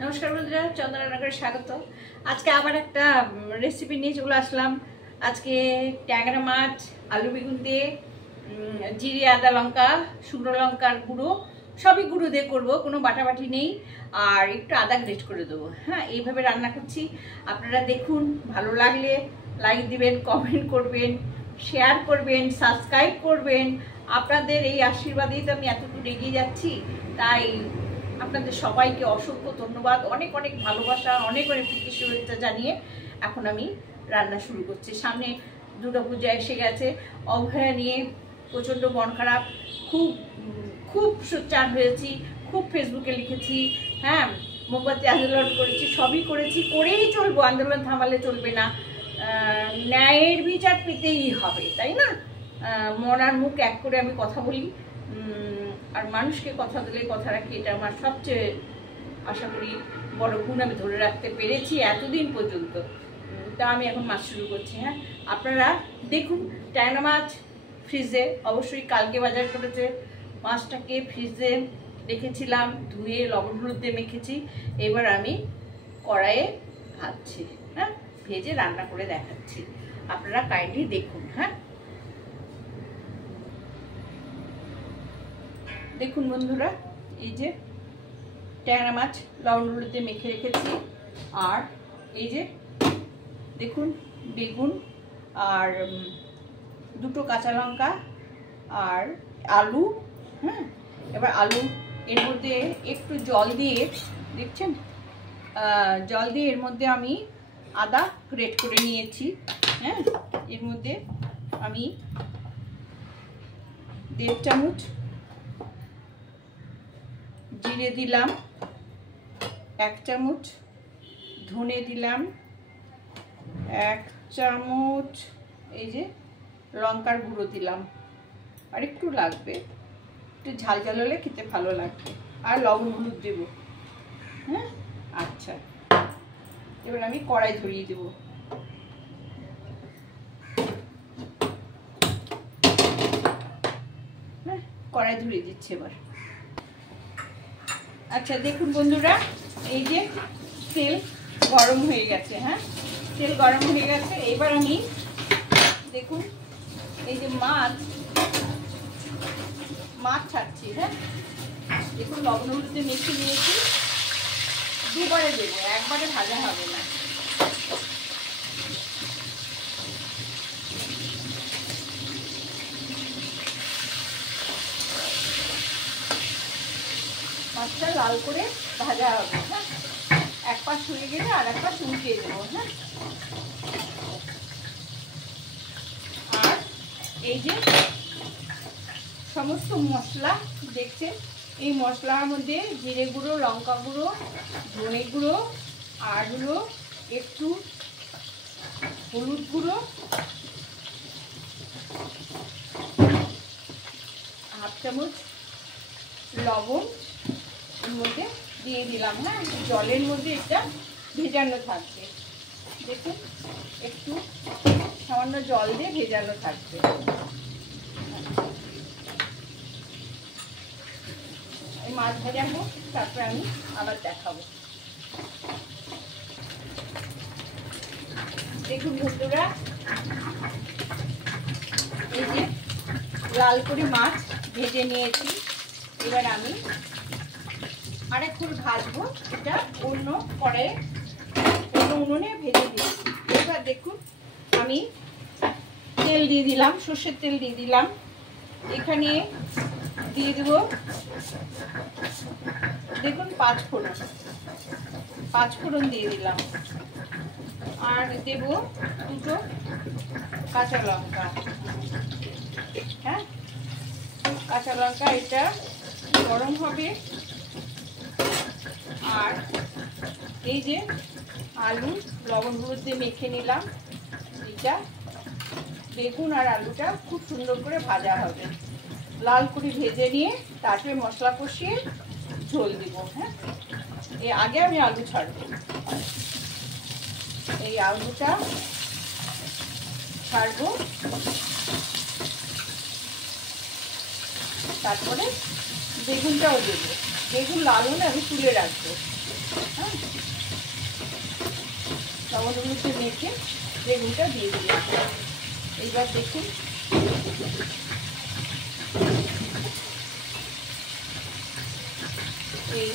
नमस्कार बंधुरा चंदना नगरे स्वागत। आज के आबार एक रेसिपि निये चले आसलाम। आज के टैंगरा माछ आलू बेगुन दिए जिरे आदा लंका शुकनो लंकार गुड़ो सबई गुड़ो दिए करबो, कोनो बाटाबाटी नेই और एकटु आदा ग्रेट करे देबो। हाँ, এইভাবে রান্না করছি। আপনারা দেখুন, ভালো লাগলে লাইক দিবেন, কমেন্ট করবেন, শেয়ার করবেন, সাবস্ক্রাইব করবেন। আপনাদের এই আশীর্বাদেই তো আমি এতটুকু এগিয়ে যাচ্ছি। তাই আপনাদের সবাইকে অসংখ্য ধন্যবাদ, অনেক অনেক ভালোবাসা, অনেক অনেক প্রীতি শুভেচ্ছা জানিয়ে এখন আমি রান্না শুরু করছি। সামনে দুর্গাপূজা এসে গেছে, অভয়া নিয়ে প্রচণ্ড মন খারাপ, খুব সোচ্চার হয়েছি, খুব ফেসবুকে লিখেছি, হ্যাঁ মোমবাতি আন্দোলন করেছি, সবই করেছি, করেই চলবো, আন্দোলন থামালে চলবে না। ন্যায়ের বিচার পেতেই হবে, তাই না? মন আর মুখ এক করে আমি কথা বলি, আর মানুষকে কথা দিলে কথা রাখি, এটা আমার সবচেয়ে আশা করি বড় গুণ আমি ধরে রাখতে পেরেছি এতদিন পর্যন্ত। তা আমি এখন মাছ শুরু করছি। হ্যাঁ, আপনারা দেখুন, ট্যাংরা মাছ ফ্রিজে অবশ্যই কালকে বাজার করেছে। মাছটাকে ফ্রিজে রেখেছিলাম, ধুয়ে লবণ হলুদ দিয়ে মেখেছি। এবার আমি কড়াইয়ে ভাজছি, হ্যাঁ ভেজে রান্না করে দেখাচ্ছি, আপনারা কাইন্ডলি দেখুন। হ্যাঁ দেখুন বন্ধুরা, এই যে ট্যাংরা মাছ লবণ হলুদ দিয়ে মেখে রেখেছি, আর এই যে দেখুন বেগুন আর দুটো কাঁচা লঙ্কা আর আলু। হ্যাঁ, এবার আলু এর মধ্যে একটু জল দিয়ে, দেখছেন জল দিয়ে এর মধ্যে আমি আদা গ্রেট করে নিয়েছি। হ্যাঁ, এর মধ্যে আমি 1.5 চামচ জিরে দিলাম, 1 চামচ ধনে দিলাম, 1 চামচ এই যে লঙ্কার গুঁড়ো দিলাম, আর একটু লাগবে, একটু ঝাল ঝাল হলে খেতে ভালো লাগবে, আর লবণ হলুদ দেব। হ্যাঁ আচ্ছা, এবার আমি কড়াই ধরিয়ে দেব। হ্যাঁ, কড়াই ধরিয়ে দিচ্ছি এবার। আচ্ছা দেখুন বন্ধুরা, এই যে তেল গরম হয়ে গেছে। হ্যাঁ, তেল গরম হয়ে গেছে। এবার আমি দেখুন এই যে মাছ ছাড়ছি। হ্যাঁ দেখুন, লবণ হলুদে মেখে নিয়েছি, দুবারে দেবো, একবারে ভাজা হবে না। মাছটা লাল করে ভাজা হবে। হ্যাঁ, এক পাশ হয়ে গেলে আর এক পাশ উল্টিয়ে দেবো। হ্যাঁ, আর এই যে সমস্ত মশলা দেখছেন, এই মশলার মধ্যে জিরে গুঁড়ো, লঙ্কা গুঁড়ো, ধনে গুঁড়ো, আর হলো একটু হলুদ গুঁড়ো, 1/2 চামচ লবণ এর মধ্যে দিয়ে দিলাম। হ্যাঁ, জলের মধ্যে এটা ভেজানো থাকবে। দেখুন, একটু সামান্য জল দিয়ে ভেজানো থাকবে। মাছ ভাজা হোক, তারপরে আমি আবার দেখাবো। দেখুন বন্ধুরা, এই যে লাল করে মাছ ভেজে নিয়েছি। এবার আমি আরেকটু ভাজবো, এটা অন্য কড়াইয়ে উনুনে ভেজে দিয়েছি। এবার দেখুন, আমি তেল দিয়ে দিলাম, সর্ষের তেল দিয়ে দিলাম। এখানে দিয়ে দেবো দেখুন 5 ফোড়ন দিয়ে দিলাম, আর দেব 2টো কাঁচা লঙ্কা। হ্যাঁ, কাঁচা লঙ্কা এটা গরম হবে। আর এই যে আলু লবণ হলুদ দিয়ে মেখে নিলাম, এটা বেগুন আর আলুটা খুব সুন্দর করে ভাজা হবে, লাল করে ভেজে নিয়ে তারপরে মশলা কষিয়ে ঝোল দিব। হ্যাঁ, এর আগে আমি আলু ছাড়বো, এই আলুটা ছাড়বো, তারপরে বেগুনটাও দেবো। বেগুন লাল হলে আমি তুলে রাখবো। হ্যাঁ, লবণগুলোতে মেখে বেগুনটা দিয়ে দিলাম। এইবার দেখুন এই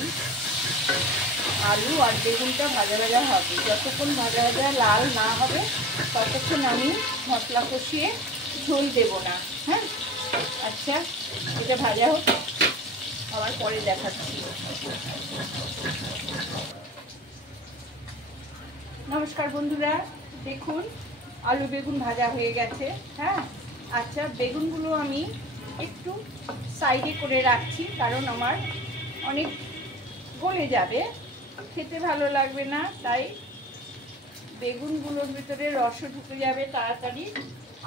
আলু আর বেগুনটা ভাজা ভাজা হবে। যতক্ষণ ভাজা ভাজা লাল না হবে ততক্ষণ আমি মশলা কষিয়ে ঝোল দেব না। হ্যাঁ, আচ্ছা, এটা ভাজা হোক, আবার পরে দেখাচ্ছি। নমস্কার বন্ধুরা, দেখুন আলু বেগুন ভাজা হয়ে গেছে। হ্যাঁ, আচ্ছা, বেগুনগুলো আমি একটু সাইডে করে রাখছি, কারণ আমার অনেক গলে যাবে, খেতে ভালো লাগবে না, তাই বেগুনগুলোর ভিতরে রসও ঢুকে যাবে তাড়াতাড়ি।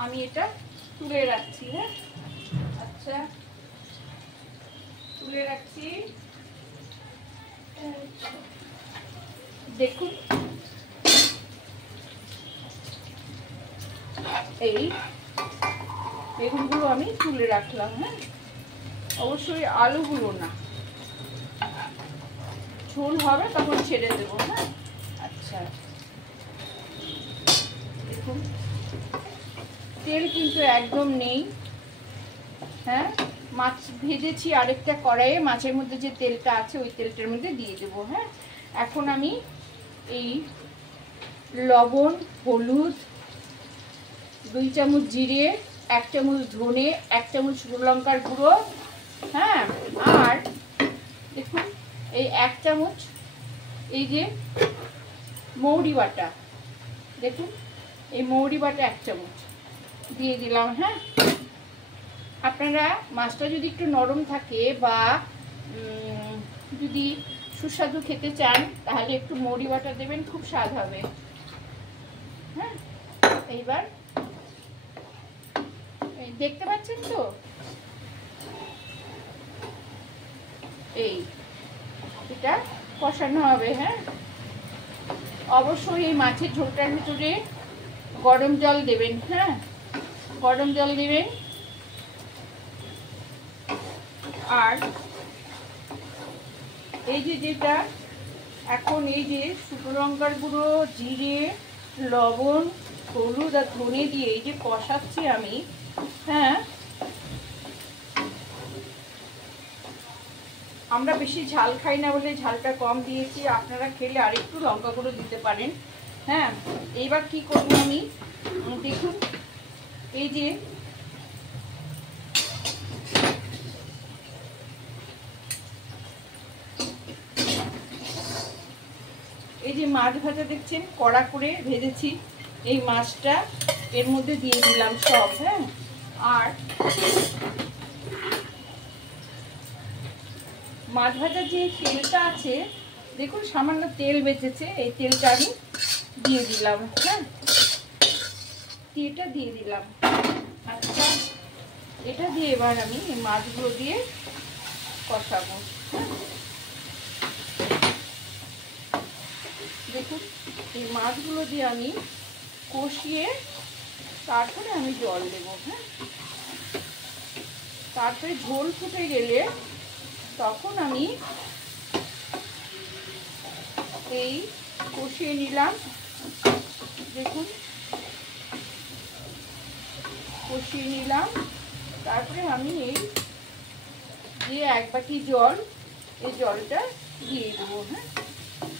আমি এটা তুলে রাখছি। হ্যাঁ, আচ্ছা, তুলে রাখছি। দেখুন এই বেগুনগুলো আমি তুলে রাখলাম। হ্যাঁ, অবশ্যই আলুগুলো না, ঝোল হবে তখন ছেড়ে দেবো। হ্যাঁ, আচ্ছা, দেখুন তেল কিন্তু একদম নেই। হ্যাঁ, মাছ ভেজেছি আরেকটা কড়াইয়ে, মাছের মধ্যে যে তেলটা আছে ওই তেলটার মধ্যে দিয়ে দেবো। হ্যাঁ, এখন আমি এই লবণ, হলুদ, 2 চামচ জিরে, 1 চামচ ধনে, 1 চামচ শুকনো লঙ্কার গুঁড়ো, হ্যাঁ, আর দেখুন এই 1 চামচ এই যে মৌরি বাটা, দেখুন এই মৌরি বাটা 1 চামচ দিয়ে দিলাম। হ্যাঁ, আপনারা মাছটা যদি একটু নরম থাকে বা যদি সুস্বাদু খেতে চান তাহলে একটু মৌরি বাটা দেবেন, খুব স্বাদ হবে। হ্যাঁ, এইবার দেখতে পাচ্ছেন তো এই এটা কষানো হবে। হ্যাঁ, অবশ্যই এই মাছের ঝোলটার ভিতরে গরম জল দেবেন। হ্যাঁ, গরম জল দেবেন। আর এই যে যেটা এখন এই যে শুকনো লঙ্কার গুঁড়ো, জিরে, লবণ, হলুদ আর ধনে দিয়ে এই যে কষাচ্ছি আমি, হ্যাঁ, আমরা বেশি ঝাল খাই না বলে ঝালটা কম দিয়েছি, আপনারা খেলে আরেকটু লঙ্কা গুঁড়ো দিতে পারেন। হ্যাঁ, এইবার কি করবো আমি, দেখুন এই যে মাছ ভাজা দেখছেন কড়া করে ভেজেছি, এই মাছটা এর মধ্যে দিয়ে দিলাম সব। হ্যাঁ, আর মাছ ভাজার যে তেলটা আছে দেখুন সামান্য তেল বেঁচেছে, এই তেলটা আমি দিয়ে দিলাম। হ্যাঁ, এটা দিয়ে দিলাম। আচ্ছা, এটা দিয়ে এবার আমি এই মাছগুলো দিয়ে কষাবো। দেখুন এই মাছগুলো দিয়ে আমি কষিয়ে তারপরে আমি জল দেব। হ্যাঁ, তারপরে ঝোল ফুটে গেলে তখন আমি এই কষিয়ে নিলাম। দেখুন কষিয়ে নিলাম, তারপরে আমি এই যে 1 বাটি জল, এই জলটা দিয়ে দেবো। হ্যাঁ,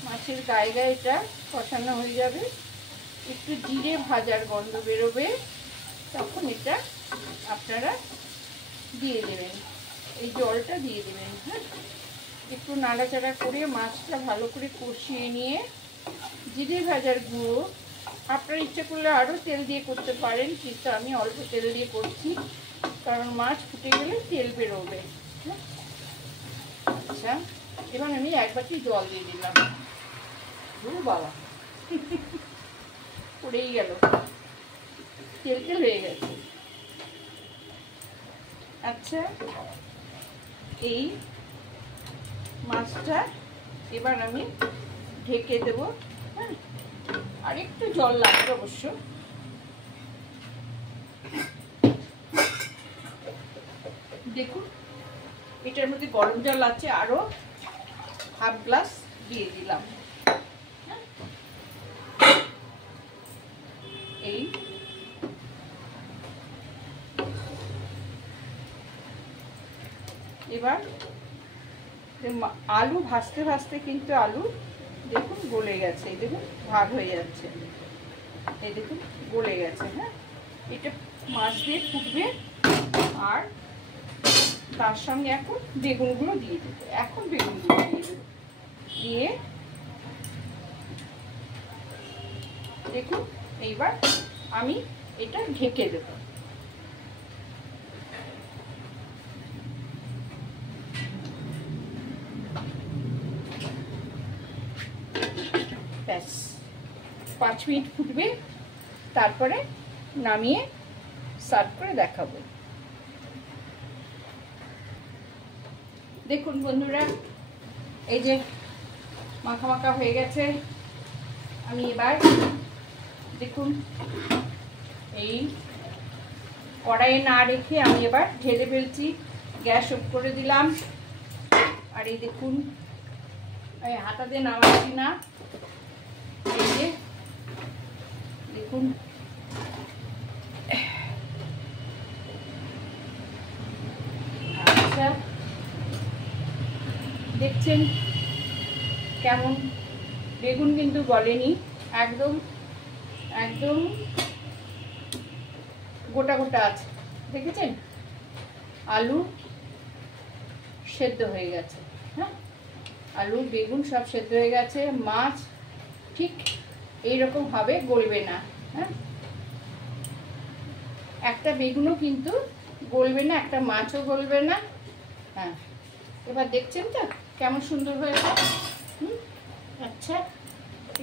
মাছের গায়ে গায়ে এটা কষানো হয়ে যাবে, একটু জিরে ভাজার গন্ধ বেরোবে, তখন এটা আপনারা দিয়ে দেবেন, এই জলটা দিয়ে দেবেন। হ্যাঁ, একটু নাড়াচাড়া করে মাছটা ভালো করে কষিয়ে নিয়ে জিরে ভাজার গুঁড়ো, আপনারা ইচ্ছে করলে আরও তেল দিয়ে করতে পারেন, কিন্তু আমি অল্প তেল দিয়ে করছি কারণ মাছ ফুটে গেলে তেল বেরোবে। আচ্ছা, এবার আমি 1 বাটি জল দিয়ে দিলাম। বাবা পড়েই গেল, তেল তেল হয়ে গেছে। আচ্ছা, এই মাছটা এবার আমি ঢেকে দেবো। হ্যাঁ, আর একটু জল লাগবে অবশ্য। দেখুন এটার মধ্যে গরম জল আছে, আরো 1/2 গ্লাস দিয়ে দিলাম। এবার আলু ভাজতে ভাজতে কিন্তু আলু দেখুন গলে গেছে, এই দেখুন ভাগ হয়ে যাচ্ছে, এই দেখুন গলে গেছে। হ্যাঁ, এটা মাছ দিয়ে ফুটবে আর তার সঙ্গে এখন বেগুনগুলো দিয়ে দেবো। এখন বেগুনগুলো দিয়ে দেবো, দিয়ে দেখুন এইবার আমি এটা ঢেকে দেবো। ব্যাস 5 মিনিট ফুটবে, তারপরে নামিয়ে সার্ভ করে দেখাবো। দেখুন বন্ধুরা, এই যে মাখা মাখা হয়ে গেছে। আমি এবার দেখুন এই কড়াইয়ে না রেখে আমি এবার ঢেলে ফেলছি। গ্যাস অফ করে দিলাম। আর এই দেখুন এই হাতা দিয়ে নামাচ্ছি না, এই যে দেখুন আচ্ছা দেখছেন কেমন, বেগুন কিন্তু গলেনি, একদম একদম গোটা গোটা আছে, দেখেছেন? আলু সেদ্ধ হয়ে গেছে। হ্যাঁ, আলু বেগুন সব সেদ্ধ হয়ে গেছে। মাছ ঠিক এইরকম হবে, গলবে না। হ্যাঁ, একটা বেগুনও কিন্তু গলবে না, একটা মাছও গলবে না। হ্যাঁ, এবার দেখছেন তো কেমন সুন্দর হয়েছে। আচ্ছা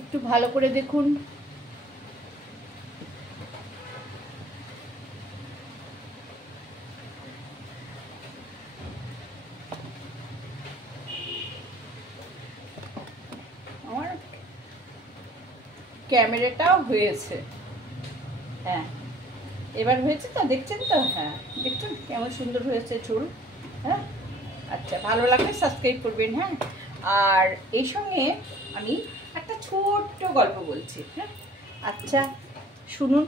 একটু ভালো করে দেখুন। আমার ক্যামেরাটাও হয়েছে। হ্যাঁ, এবার হয়েছে তো, দেখছেন তো? হ্যাঁ, দেখছেন কেমন সুন্দর হয়েছে ঝোল। হ্যাঁ, আচ্ছা ভালো লাগলে সাবস্ক্রাইব করবেন। হ্যাঁ, আর এই সঙ্গে আমি একটা ছোট্ট গল্প বলছি। হ্যাঁ, আচ্ছা শুনুন।